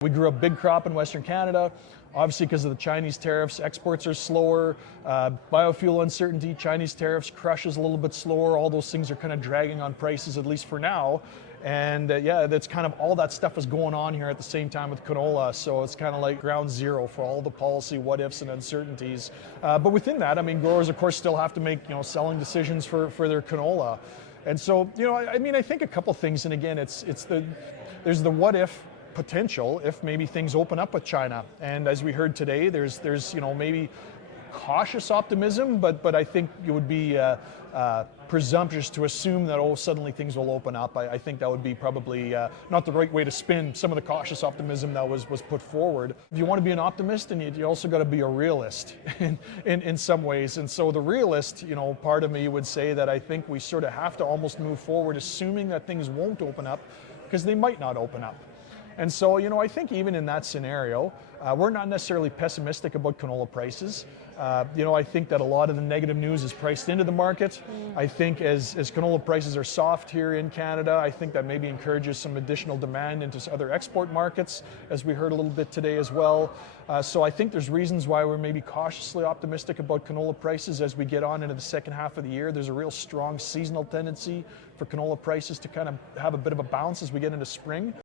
We grew a big crop in Western Canada. Obviously, because of the Chinese tariffs, exports are slower. Biofuel uncertainty, Chinese tariffs, crush is a little bit slower. All those things are kind of dragging on prices, at least for now. And yeah, that's kind of all that stuff is going on here at the same time with canola. So it's kind of like ground zero for all the policy what ifs and uncertainties. But within that, I mean, growers, of course, still have to make selling decisions for their canola. And so, I think a couple things. And again, there's the what if potential if maybe things open up with China. And as we heard today, there's maybe cautious optimism, but I think it would be presumptuous to assume that suddenly things will open up. I think that would be probably not the right way to spin some of the cautious optimism that was put forward. You want to be an optimist, and you also got to be a realist in some ways. And so the realist, part of me would say that I think we sort of have to almost move forward assuming that things won't open up, because they might not open up. And so, I think even in that scenario, we're not necessarily pessimistic about canola prices. I think that a lot of the negative news is priced into the market. I think as canola prices are soft here in Canada, I think that maybe encourages some additional demand into other export markets, as we heard a little bit today as well. So I think there's reasons why we're maybe cautiously optimistic about canola prices as we get on into the second half of the year. There's a real strong seasonal tendency for canola prices to kind of have a bit of a bounce as we get into spring.